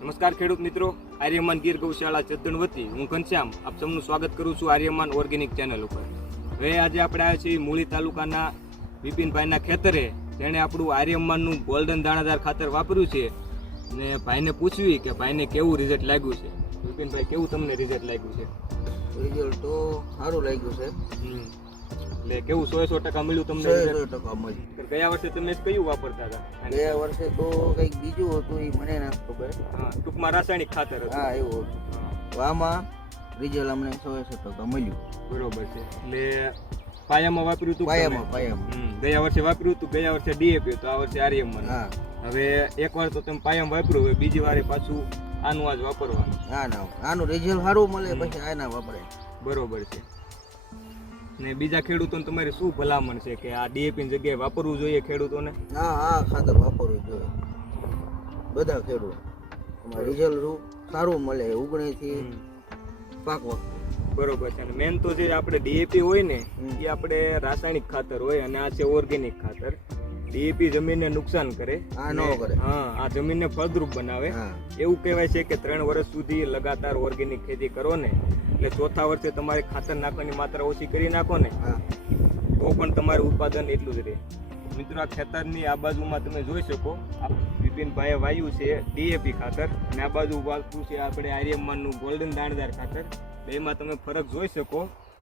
નમસ્કાર ખેડૂત મિત્રો, આર્યમાન ગીર ગૌશાળા ચેતન વતી હું ઘનશ્યામ આપ સૌનું સ્વાગત કરું છું આર્યમાન ઓર્ગેનિક ચેનલ ઉપર. હવે આજે આપણે આવ્યા છીએ મૂળી તાલુકાના વિપિનભાઈના ખેતરે. તેણે આપણું આર્યમાનનું ગોલ્ડન દાણાદાર ખાતર વાપર્યું છે ને ભાઈને પૂછવી કે ભાઈને કેવું રિઝલ્ટ લાગ્યું છે. વિપિનભાઈ, કેવું તમને રિઝલ્ટ લાગ્યું છે? રિઝલ્ટ તો સારું લાગ્યું છે. એટલે કેવું 100% મળ્યું તમને? 100% મળ્યું. ગયા વર્ષે તમે કયું વાપરતા હતા? ગયા વર્ષે તો કંઈક બીજું હતું, એ મને ના ખબર. હા, ટૂંકમાં રાસાયણિક ખાતર હતું. હા, એવું હતું. આમાં રિઝલ્ટ અમને 100% મળ્યું. બરોબર છે. એટલે પાયામાં વાપર્યું હતું? પાયામાં ગયા વર્ષે વાપર્યું હતું, ગયા વર્ષે ડીએપી હતું, આ વર્ષે આર્યમાન. હા. હવે એકવાર તો તમે પાયામાં વાપર્યું, હવે બીજી વારે પાછું આનું આજ વાપરવાનું. હા, ના આનું રિઝલ્ટ સારું મળે પછી આના વાપરે. બરોબર છે. ને બીજા ખેડૂતોને તમારી શું ભલામણ છે કે આ ડીએપી ની જગ્યાએ વાપરવું જોઈએ ખેડૂતોને? હા, ખાતર વાપરવું જોઈએ બધા ખેડૂત. રિઝલ્ટ સારું મળે ઉગણીથી પાકવા. બરોબર છે. અને મેન તો જે આપણે ડીએપી હોય ને એ આપણે રાસાયણિક ખાતર હોય અને આ છે ઓર્ગેનિક ખાતર. ડીએપી જમીનને નુકસાન કરે. આ ન કરે. હા, આ જમીનને ફળદ્રુપ બનાવે. એવું કહેવાય છે કે 3 વર્ષ સુધી લગાતાર ઓર્ગેનિક ખેતી કરો ને એટલે ચોથા વર્ષે તમારે ખાતર નાખવાની માત્રા ઓછી કરી નાખો ને તો પણ તમારું ઉત્પાદન એટલું જ રહે. મિત્રો, આ ખેતરની આ બાજુમાં તમે જોઈ શકો, વિપિનભાઈએ વાવ્યું છે ડીએપી ખાતર અને આ બાજુ વાવ્યું છે આપણે આર્યમાનનું ગોલ્ડન દાણદાર ખાતર. બેમાં તમે ફરક જોઈ શકો